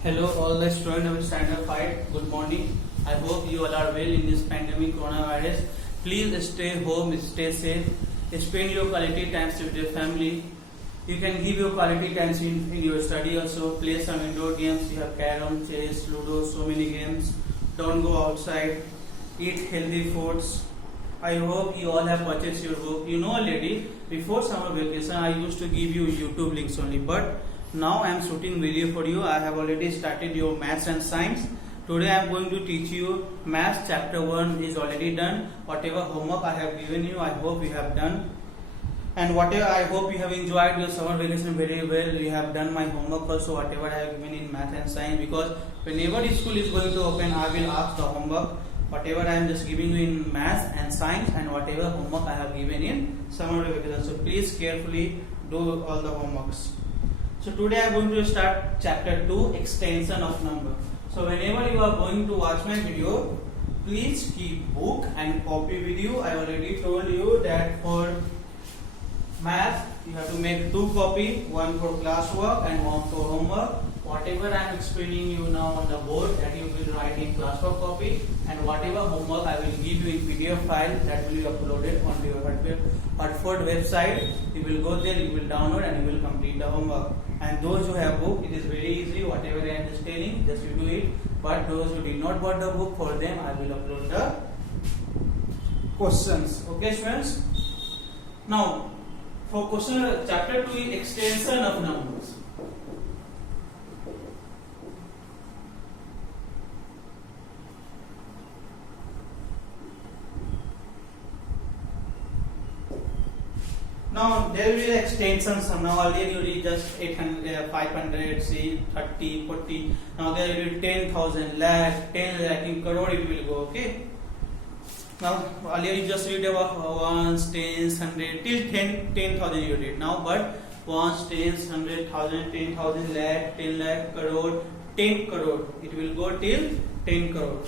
Hello, all the students of Standard 5. Good morning. I hope you all are well in this pandemic coronavirus. Please stay home, stay safe. Spend your quality times with your family. You can give your quality times in your study also. Play some indoor games. You have carom, chess, ludo, so many games. Don't go outside. Eat healthy foods. I hope you all have purchased your book. You know already, before summer vacation, I used to give you YouTube links only. But now I am shooting video for you. I have already started your maths and science. Today I am going to teach you maths chapter 1 is already done. Whatever homework I have given you, I hope you have done. And whatever, I hope you have enjoyed your summer vacation very well. You have done my homework also, whatever I have given in math and science. Because whenever the school is going to open, I will ask the homework. Whatever I am just giving you in maths and science, and whatever homework I have given in summer vacation. So please carefully do all the homeworks. So today I am going to start chapter 2, extension of number. So whenever you are going to watch my video, please keep book and copy with you. I already told you that for math you have to make 2 copy, one for classwork and one for homework. Whatever I am explaining you now on the board, that you will write in classwork copy, and whatever homework I will give you in PDF file, that will be uploaded on your Hartford website. You will go there, you will download, and you will complete the homework. And those who have book, it is very easy. Whatever I am just telling, just you do it. But those who did not bought the book, for them I will upload the questions. Okay, students. Now, for question chapter 2 is extension of numbers. Now there will be the extensions. Now earlier you read just 800, 500, see 30, 40. Now there will be 10,000, lakh, 10 lakh, in crore it will go. Okay. Now earlier you just read about ones, tens, 100 till 10,000 you read. Now but ones, tens, 100,000, 10,000, lakh, 10 lakh, crore, 10 crore. It will go till 10 crore.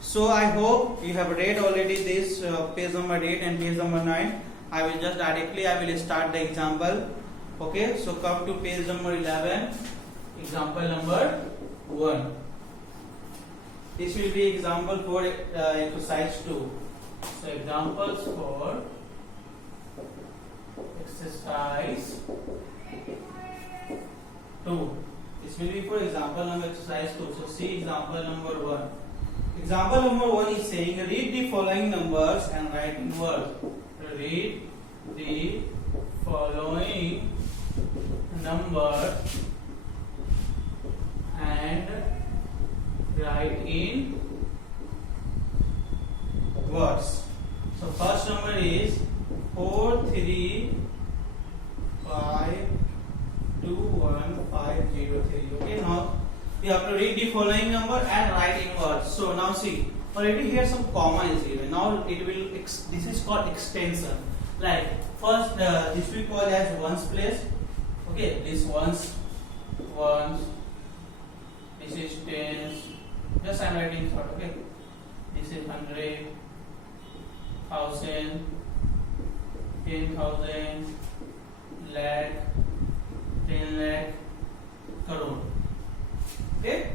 So I hope you have read already this page number 8 and page number 9. I will just directly start the example. Okay, so come to page number 11, example number 1. This will be example for exercise 2. So examples for exercise 2. This will be for example number exercise 2. So see example number 1. Example number 1 is saying read the following numbers and write in words. Read the following numbers and write in words. So first number is 4352153. Okay, now you have to read the following number and write in words. So now see, already here some comma is given. Now it will this is called extension. Like first this we call as ones place. Okay, this ones, this is tens. Just I am writing short. Okay, this is 100, 1000, 10,000, lakh, 10 lakh, crore. Okay,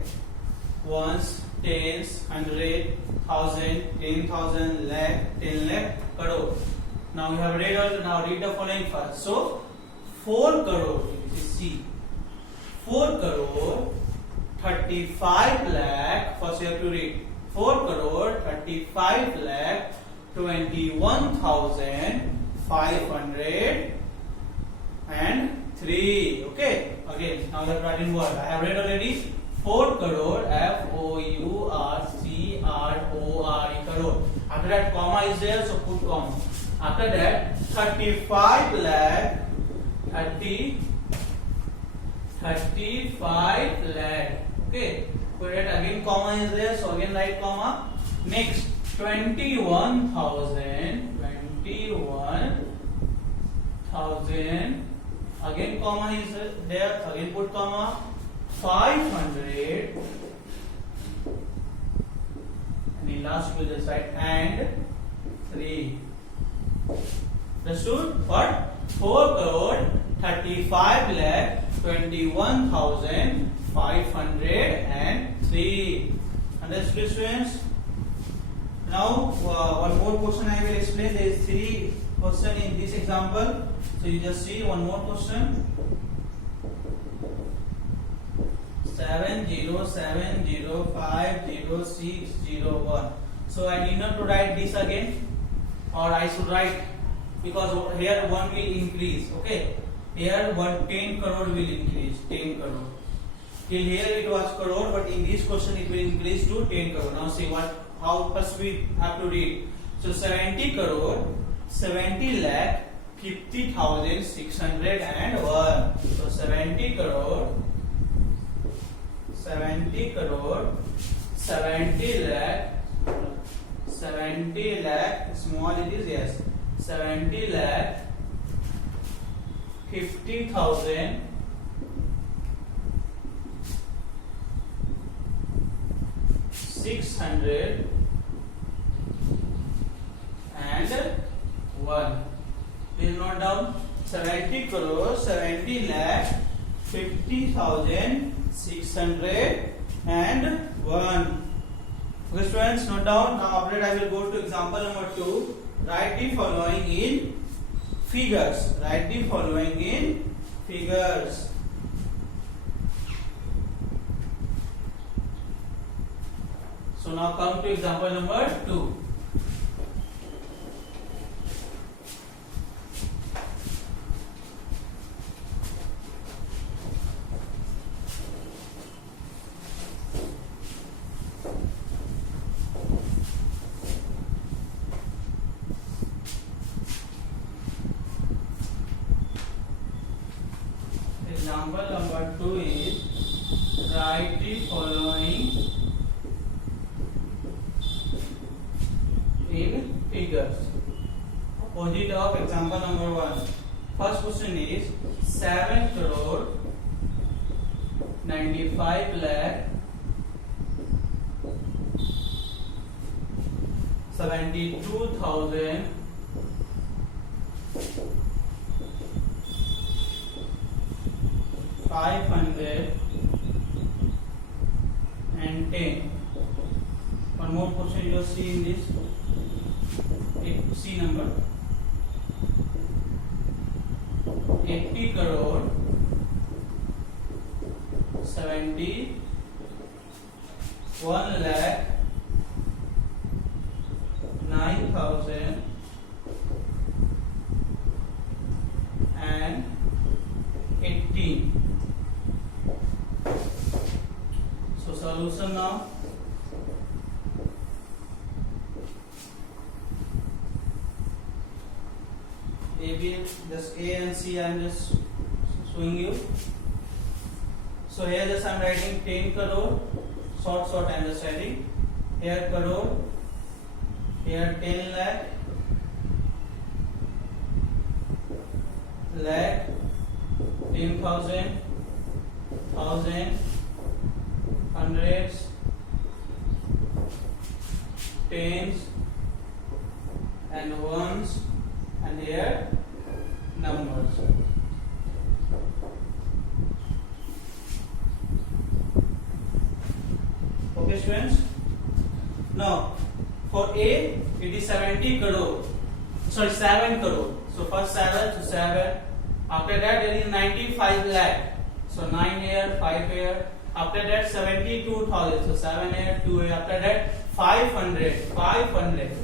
ones, tens, 100, 1000, 10,000, lakh, 10 lakh, crore. Now we have read also. Now read the following first. So 4 crore. This is C. 4 crore 35 lakh. First you have to read 4 crore 35 lakh 21,503. Okay. Again. Now you have to write in word. I have read already. 4 crore, FOURCRORE, crore. After that comma is there, so put comma. After that 35 lakh, 35 lakh. Okay, put it again, comma is there, so again write comma. Next 21,000, again comma is there, again put comma. 500, and the last will just write and 3. Understood? What? 4 crore 35 lakh 21,503. Understood, students? Now one more question I will explain. There is 3 question in this example, so you just see one more question. 7070500601. So I need not to write this again, or I should write, because here 1 will increase. Okay, here 10 crore will increase. 10 crore. Till here it was crore, but in this question it will increase to 10 crore. Now see how first we have to read. So 70 crore 70 lakh 50,601. So 70 crore 70 lakh, small it is, yes, 70 lakh 50,000 601. Please note down 70 crore 70 lakh 50,000 601. Okay, students, note down. Now after that I will go to example number 2. Write the following in figures. Write the following in figures. So now come to example number 2. Example number 2 is write the following in figures. Opposite of example number 1. First question is 7 crore 95 lakh 72,000 510. One more question you see in this C number. 80 crore 71 lakh 9,018. So solution now. Just A and C I am just showing you. So here just I am writing 10 crore, short I am just writing. Here crore, here 10 lakh, 10,000, thousand, hundreds, tens and ones, and here numbers. Okay, students. Now for A it is 70 crore. Sorry, 7 crore. So first 7, so 7. After that there is 95 lakh. So 9 here, 5 here. After that 72,000. So 7 here, 2 here. After that 500.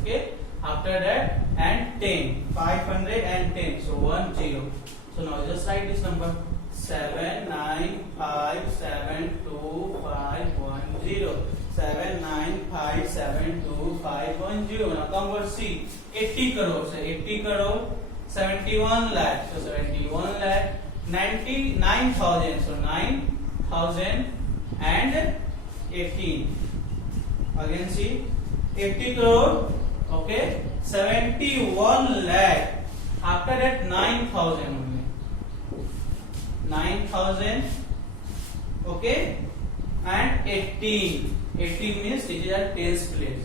Okay. After that and 10. 510. So 10. So now just write this number 795725110. 795725110. Now convert C. 80 crore. So 80 crore 71 lakh. So 71 lakh 99,000. So 9,018. Again see 80 crore. Okay, 71 lakh. After that 9,000 only. 9,000. Okay, and 18. 18 means it is at tens place.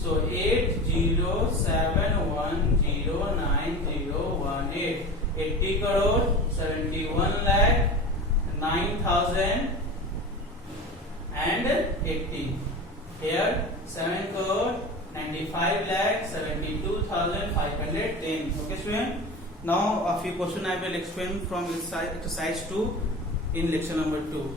So 80710918. 80 crore 71 lakh 9,080. Here 7 crore 95 lakh 72,510. Okay, student. Now a few questions I will explain from exercise 2 in lecture number 2.